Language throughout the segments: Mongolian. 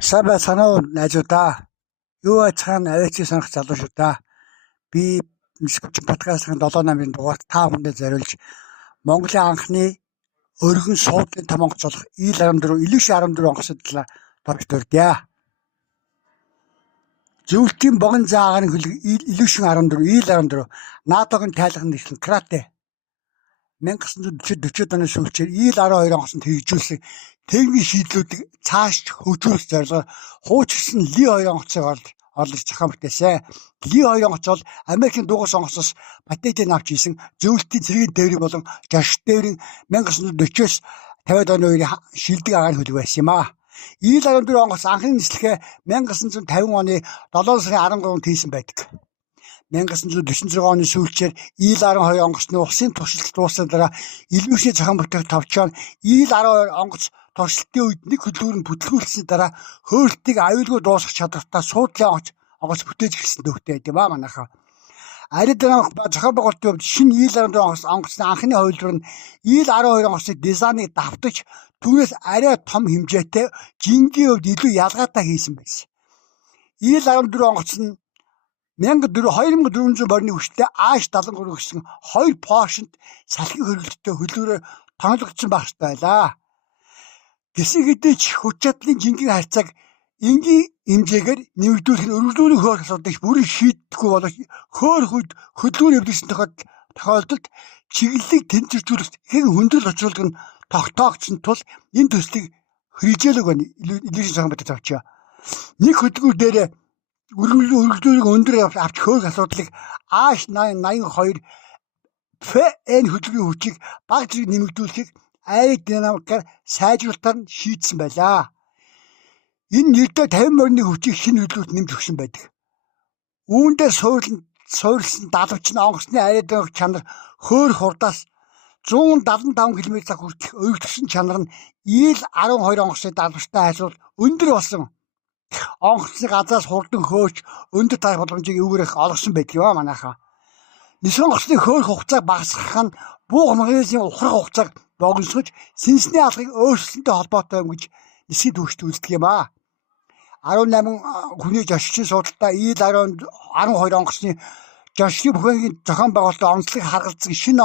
Сайн байцгаана уу найзуудаа. Юу айцхан авиачиг сонирх залуу шүү дээ. Би Мисгч подкастын 7 намын дугаарт та бүхэндээ зориулж Монголын анхны өргөн суудлын том онгоц болох ил-14, илүүш 14 онгоцод талаар товч дурдъя. Зөвлөлтийн богино заагарын хөлөг илүүшин 14, ил-14 НАТОгийн тайлгын нэгэн Крате 1940-40 оны сүүлчээр ил-12 онгоцонд хэрэгжүүлсэн техникийн шийдлүүдийг цааш хөгжүүлэх зорилгоор хуучилсан Ли-2 онгоцыг орлож зохион бүтээсэн. Ли-2 онгоц бол Америкийн дугуйс онгоцоос патентыг авч ийсэн зөвлөлтийн цэргийн тээврийн болон жашиг тээврийн 1940-с 50-ад оны үеийн шилдэг агаарын хөлөг байсан юм а. Ил-14 онгоц анхны нислэгээ 1950 оны 7 сарын 13-нд хийсэн байдаг. 1946 оны сүүлчээр ил-12 онгоцны улсын туршилт дууссан дараа илүүшний зохион бүтээх товчоор ил-12 онгоц туршилтын үед нэг хөдөлгүүр нь бүтлгүүлсэний дараа хөөрөлтийг аюулгүй дуусгах чадвартай суудлын онгоц бүтээж эхэлсэн төвхтэй байд юм а манайхаа. Ариаднах ба зохион байгуулалтын хувьд шинэ ил-14 онгоцны анхны хувилбар нь ил-12 онгоцны дизайныг давтаж түүнээс арай том хэмжээтэй жингийн хувьд илүү ялгаатай хийсэн байсан. Ил-14 онгоц нь 2400 борны хүчтэй AH-73 гэсэн 2 поршнт салхин хөргөлттэй хөдөлгөөрөөр тоноглогдсон байх ёстой байлаа. Гэсэн хэдий ч хүч чадлын жингийн харьцааг энгийн хэмжээгээр нэмэгдүүлэх нь өргөжлүүлэх хөөр асуудыг бүрэн шийдэхгүй боловч хөөрхөд хөдөлгөөр эвлэгсэн тохиолдолд чиглэлийг тэнцвэржүүлэх хэн хүндрэл учруулах нь тогтоогдсон тул энэ төслийг хэрэгжүүлэг байна. Илүүшин зохион бүтээх авчаа. Нэг хөдөлгөөр дээр өргөжлүүлэг өндөр авч хөөх асуудлыг AH-82 ФН хөдөлгөөний хүчийг баг зэрэг нэмэгдүүлэхийг аэродинамикаар сайжруулалтаар нь шийдсэн байлаа. Энэ нэрдээ 50 морины хүчийг шинэ хөдөлгөөрт нэмж өгсөн байдаг. Үүндээ суурилсан далавч нь онгоцны аэродинамик чанар хөөх хурдаас 175 км/цаг хүртэлх өргөжлөсөн чанар нь ил-12 онгоцны далавчтай харьцуул өндөр болсон. Онгоцны газраас хурдан хөөж өндөр тарих боломжийг эвгээрэх олгосон байдаг юм а манайхаа. Нисэх онгоцны хөөх хугацааг багасгах нь буух магнезийн ухрах хугацааг богиносгож сэнсний алгыг өөрчлөлтөнтэй холбоотой юм гэж нисэх төвчд үздэг юм а. 18 хүний жашигчийн судалтай ил-12 онгоцны жашигчийн бүхэнгийн зохион байгуулалтын онцлог харгалзсан шинэ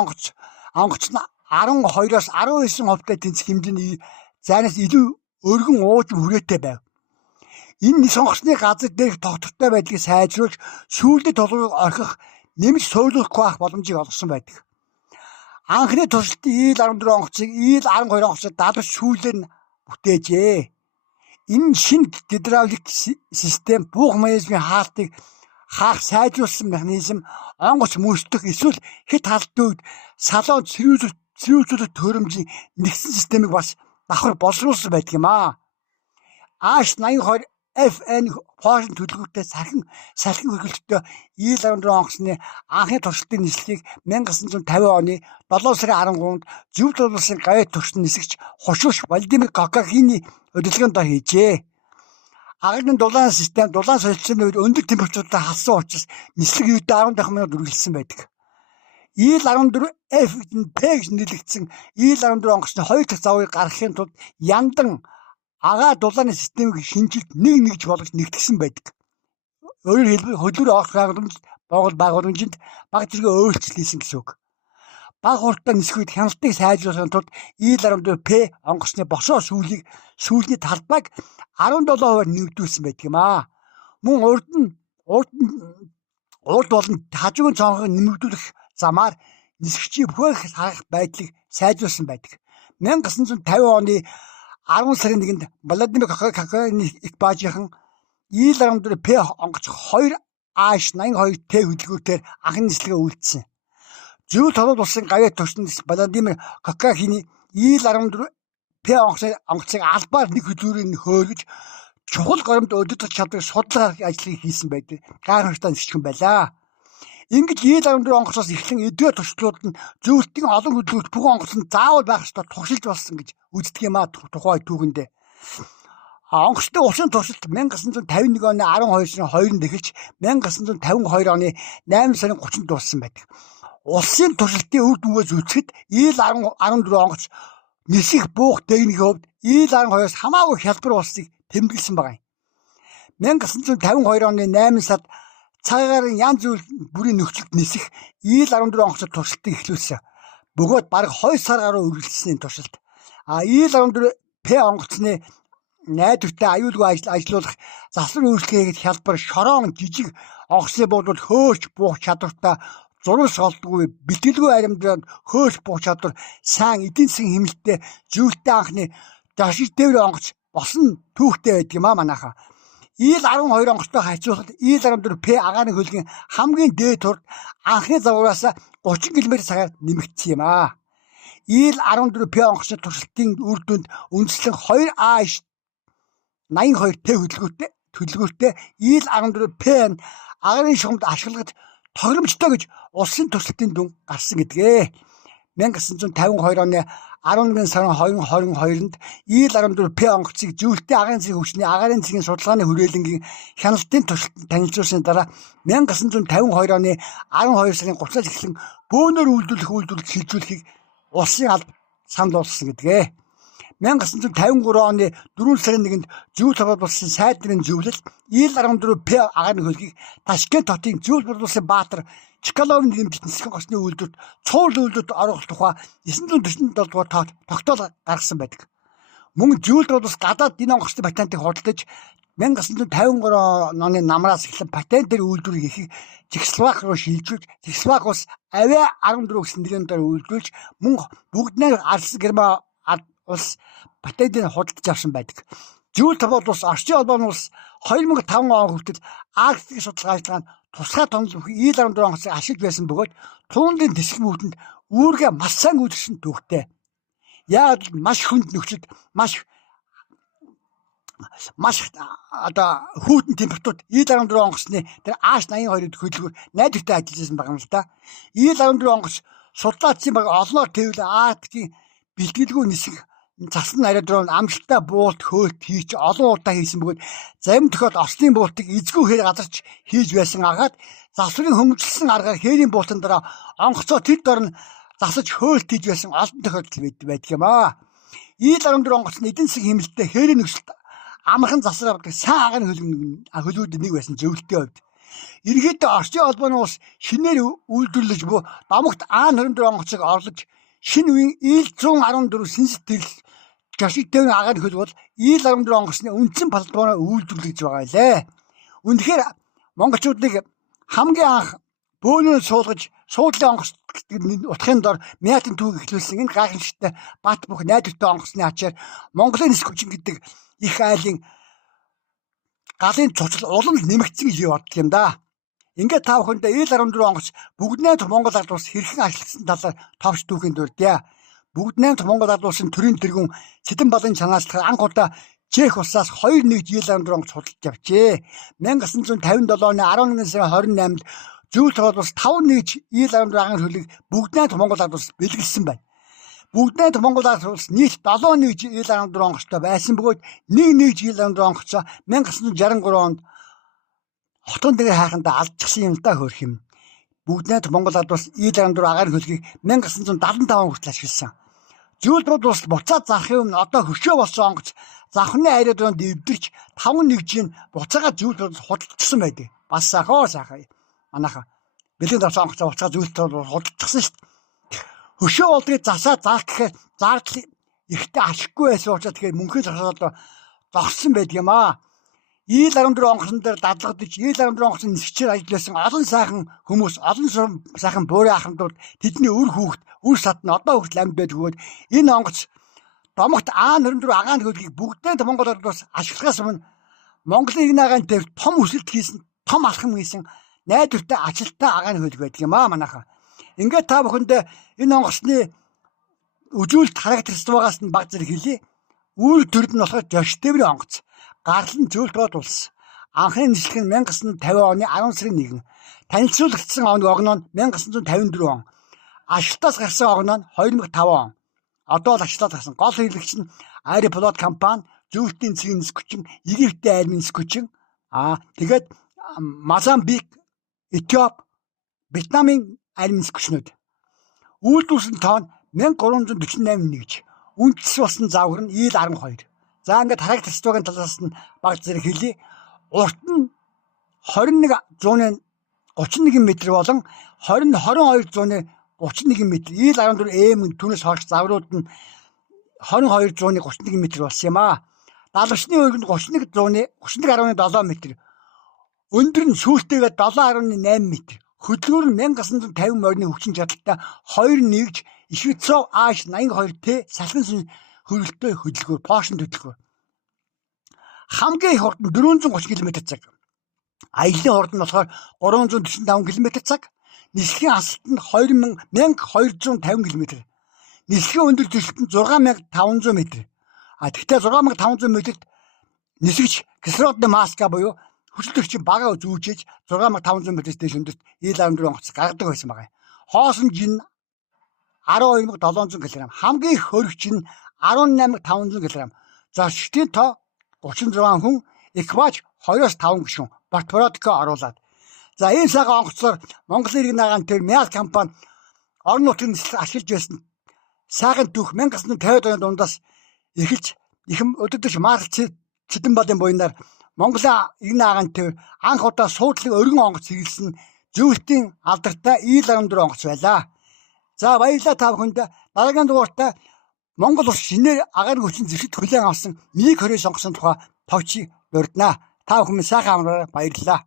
онгоц нь 12-оос 19% тэнцэх хэмжээний зайнаас илүү өргөн уужим хүрээтэй байв. Энэ нис онгоцны газар дээрх тогтвортой байдлыг сайжруулж сүүлдээ толгойг орхих нэмж суйлуулахгүй байх боломжийг олгосон байдаг. Анхны туршилтын ил-14 онгоцыг ил-12 онгоцод далавч сүүлээр нь бүтээжээ. Энэ шинэ гидравлик систем буух менежментийн хаалтыг хаах сайжруулсан механизм онгоц мөсдөх эсвэл хэд халтын үед салон цэрүүцүүлэх төхөөрөмжийн нэгсэн системийг бас давхар боловсруулсан байдаг юм а. AH-82 ФН поршнт хөдөлгөөртэй салхин хөргөлтөй ил-14 онгоцны анхны туршилтын нислэгийг 1950 оны 7 сарын 13-нд Зөв улсын гавьяа төвчний нисгч хушууч Владимир Кокахины удирдлагын дор хийжээ. Агаарын дулаан систем дулаан солилцооны үед өндөр температуртай халсан учраас нислэг юудаа 10 дахин минут үргэлжилсэн байдаг. ил-14 F-д П гэж нэрлэгдсэн ил-14 онгоцны 2 дахь завыг гаргахын тулд яндан агаа дулааны системийг шинжилт нэгж болгож нэгтгэсэн байдаг. Өөрөөр хэлбэл хөдөлгөөр огт байгууламжинд баг зэрэг өөрчлөлт хийсэн гэсэн үг. Баг хурдтай нисэх үед хяналтыг сайжруулахын тулд ил-14 П онгоцны босоо сүүлний талбайг 17% нэмэгдүүлсэн байдаг юм а. Мөн урд болон хажуугийн цонхыг нэмэгдүүлэх замаар нисгчийн бүхээх харах байдлыг сайжруулсан байдаг. 1950 оны 10 сарын 1-нд Владимир Кокахины экипажийнхан ил-14 П онгоц 2 AH-82 Т хөдөлгөөртөөр анхны нислэгээ үйлдсэн. Зөв улсын гавьяа төвчний Владимир Кокахины ил-14 П онгоцыг албаар нэг хөдөлгөөрөөр хөөргөж чухал горимд удирдах чадварыг судлах ажлыг хийсэн байдаг. Гайхамшигтай нисгч байлаа. Ингэж ил-14 онгоцоос эхлэн эдгээр туршлууд нь зөвлөлтийн олон хөдөлгөөрт бүх онгоц нь заавал байх ёстой туршилж болсон гэж үздэг юм а тухай түүхэндээ. Онгоцны усан туршилт 1951 оны 12 сарын 2-нд эхэлж 1952 оны 8 сарын 30-нд дууссан байдаг. Улсын туршилтын үр дүнгээ үзэхэд ил-14 онгоц нисэх буух техникийн хувьд ил-12-оос хамаагүй хялбар улсыг тэмдэглэсэн байна. 1952 оны 8 сард цагаагаар янз бүрийн нөхцөлд нисэх ИЛ-14 онгоцны туршилтыг эхлүүлсэн. Бөгөөд бараг 2 сар гаруй үргэлжилсэний туршилт. ИЛ-14П онгоцны найдвартай аюулгүй ажилуулах засвар үйлчлэгийг хялбар шороон жижиг онгоцны буудал хөөж буух чадвартай зурвас голдгүй бэлтгэлгүй аримдраад хөөж буух чадвар сайн эдийн засгийн хэмнэлттэй зөвлөлттэй анхны дашиж тээврийн онгоц босон түүхтэй байдаг юм манайхаа. ИЛ-12 онгоцтой харьцуулахад ИЛ-14П агаарын хөлгийн хамгийн дээд турд анхны загвараас 30 км/цагаар нэмэгдсэн юм. ИЛ-14П онгоцны туршилтын үр дүнд үндэслэн 2А82Т хөдөлгөөртэй ИЛ-14П агаарын шугамд ашиглагад тохиромжтой гэж улсын туршилтын дүн гарсан гэдгээ. 1952 оны 11 сарын 2022-нд ИЛ-14П онгоцыг зөвлөлтийн агаарын цэгийн хүчний агаарын цэгийн судалгааны хүрээлэнгийн хяналтын туршилтанд танилцуулсны дараа 1952 оны 12 сарын 30-аас эхлэн бөөнөр үйлдвэрлэж шилжүүлэхийг улсын алба санал болгосон гэдгээ. 1953 оны 4 сарын 1-нд зөвлөлт бодлуулсан сайд нарын зөвлөл ИЛ-14П агаарын хөлгийг Ташкент хотын зөвлөлт бодлуулсан Баатар Чкаловын нэмэлт нисэх госны үйлдвэрт цуурл үйлдвэрт оруулах тухай 947 дугаар тоот тогтоол гаргасан байдаг. Мөн зөвлөлт бодлуулсан гадаад энэ онгоцны патентыг худалдаж 1953 оны намраас эхлэн патентээр үйлдвэрийг ихийг Чехословак руу шилжүүлж Чехословак улс авиа 14 гэсэн нэрийн дор үйлдвэрлэж мөн бүгд найр Арс Герман улс патентыг худалдаж авсан байдаг. Зөвлөлт бодлуулсан Орчин улбаны улс 2005 он хүртэл Арктик судалгаа ажиллагаанд тусгай томлол бүхий ИЛ-14 онгоцыг ашиглаж байсан бөгөөд туунлын тэсэг мөрөнд үүргээ маш сайн үйлчилсэн түүхтэй. Яагаад маш хүнд нөхцөлд маш хүйтэн температурт ИЛ-14 онгоцны тэр H82-д хөдөлгөөр найдвартай ажиллаж байсан байгаа юм л да. ИЛ-14 онгоц судлаачийн баг олноор тэвлэн Арктикийн бэлтгэлгүй нисэх цасан аэродром амжилттай буулт хөөлт хийч олон удаа хийсэн бөгөөд зарим тохиолдолд Оросны буултыг эзгүй хээр газарч хийж байсан агаад засварын хөмжилсэн аргаар хээрийн буултан дараа онгоцоо тэр дор нь засаж хөөлт хийж байсан олон тохиолдол байдаг юм аа. ИЛ-14 онгоц нь эдийн засгийн хэмнэлттэй хээрийн нөхцөлд амархан засвар авдаг сайн агаарын хөлгүүд нэг байсан зөвлөлтийн хувьд. Ерөнхийдөө Орчин улбаны улс шинээр үйлдвэрлэж буй домогт А-24 онгоцыг орлож шинэ үеийн ИЛ-114 сэнсэт төрөл жашиг тээврийн агаарын хөл бол ИЛ-14 онгоцны үндсэн платформоор үйлдвэрлэж байгаа лээ. Үнэхээр монголчуудыг хамгийн анх бөөнөр суулгаж суудлын онгоц гэдэг утгын дор Мяатын түүх эхлүүлсэн энэ гайхамшигтай бат бөх найдвартай онгоцны ачаар Монголын нисэх хүчин гэдэг их айлын галын цуцал улам нэмэгдсэн гэж боддог юм да. Ингээд та бүхэндээ ИЛ-14 онгоц бүгд найдвар Монгол ард улс хэрхэн ашигласан талаар товч түүхийн дурдъя. Бүгд найдвар Монгол ард улсын төрийн тэргүүн Цэдэн балын чанаачлахаар анх удаа Чех улсаас 2 нэгж ИЛ-14 онгоц худалдаж авчээ. 1957 оны 11 сарын 28-нд зөвлөлт бодлуулсан 5 нэгж ИЛ-14 агаарын хөлийг бүгд найдвар Монгол ард улс бэлгэлсэн байна. Бүгд найдвар Монгол ард улс нийт 7 нэгж ИЛ-14 онгоцтой байсан бөгөөд 1 нэгж ИЛ-14 онгоцоо 1963 онд хотон дээр хайхандаа алдчихсан юм да хөөх юм. Бүгд найдвар Монгол ард улс ИЛ-14 агаарын хөлгийг 1975 он хүртэл ашигласан. Зөвлөлт бодлуулалт буцаад зарахын өмнө одоо хөшөө болсон онгоц завхны аэродромд эвдэрч 5 нэгжийн буцаага зөвлөлт худалдчихсан байдаг. Бас сайхан манайха бэлэн давсан онгоцоо буцаага зөвлөлт худалдчихсан шүү дээ. Хөшөө болдгийг засаа заах гэхээр зардал ихтэй ашиггүй байсан учраас тэгэхээр мөнхийн засаад зогссон байдаг юм аа. ИЛ-14 онгоцон дээр дадлагдж ИЛ-14 онгоцын нисгчээр ажилласан олон сайхан хүмүүс олон сайхан буурын ахмадууд тэдний үр хүүхэд үр сад нь одоо хүртэл амьд байдаг бөгөөд энэ онгоц домогт А-24 агаарын хөлгийг бүгдээ Монгол ард улс ашиглахаас өмнө Монголын иргэн агаарын дээр том өсөлт хийсэн том алхам хийсэн найдвартай ажилттай агаарын хөлг байдаг юм аа манайха. Ингээд та бүхэндээ энэ онгоцны үзүүлэлт характеристикаас нь баг зэрэг хэлье. Үйл төрд нь болохоор жашиг тээврийн онгоц. Гарлан зөвлөлт бодлуулсан. Анхны нислэг нь 1950 оны 10 сарын 1. Танилцуулагдсан огноо нь 1954 он. Ажилтаас гарсан огноо нь 2005 он. Одоо л ажилтаад гарсан. Гол хэрэглэгч нь Аэрофлот компани, зөвлөлтийн цэгийн нисэх хүчин, Египтийн айлын нисэх хүчин. Тэгээд Мозамбик, Этиоп, Вьетнамын айлын нисэх хүчнүүд. Үйлдвэрлэсэн тоон 1348 нэгж. Үндэс болсон загвар нь ИЛ-12. За ингээд характеристикийн талаас нь баг зэрэг хэлье. Урт нь 21 м болон 22 зууны 31 м. Ил-14М түүнээс хойш заврууд нь 22 зууны 31 м болсон юм аа. Далавчны өргөнд 31.7 м. Өндөр нь сүүлтэйгээ 7.8 м. Хөдөлгөөр нь 1950 морины хүчин чадалтай 2 нэгж Ишвицов H82T салхин сүн хөрөлтөө хөдөлгөөр, поршент хөдөлгөөр. Хамгийн их урд нь 430 км/цаг. Аяллаа урд нь болохоор 345 км/цаг. Нисхийн асалт нь 1250 км. Нисхийн өндөр түлхэлт нь 6500 м. Тэгвэл 6500 м-д нисгэж кислородны маска буюу хүчилтөрчин бага зүүжээж 6500 м-с дээш өндөрт Ил-14 онгоц гаргадаг байсан байгаа. Хоосон жин 12700 кг. Хамгийн их хөрөгч нь 18500 кг. Зорчигчдын тоо 36 хүн, экипаж 2-5 гишүүн Бортбородко оруулаад. За энэ цагаан онгоцоор Монголын иргэн наагаан тэр Мял компани орон нутгийн нислэг ашиглаж байсан сайхан түүх 1950-ад оны дундаас эхэлж өдөртөж Марс Цэдэнбалын буйнаар Монголын иргэн наагаан тэр анх удаа суудлын өргөн онгоц хэрэглэсэн зөвлөлтийн алдартай Ил-14 онгоц байлаа. За баярлалаа та бүхэнд. Дараагийн дугаартаа Монгол улс шинээр агаар хүчин зэвсэгт хүлээн авсан МиГ-29 онгоцны тухай товч дурднаа. Та бүхэн сайхан амраарай. Баярлалаа.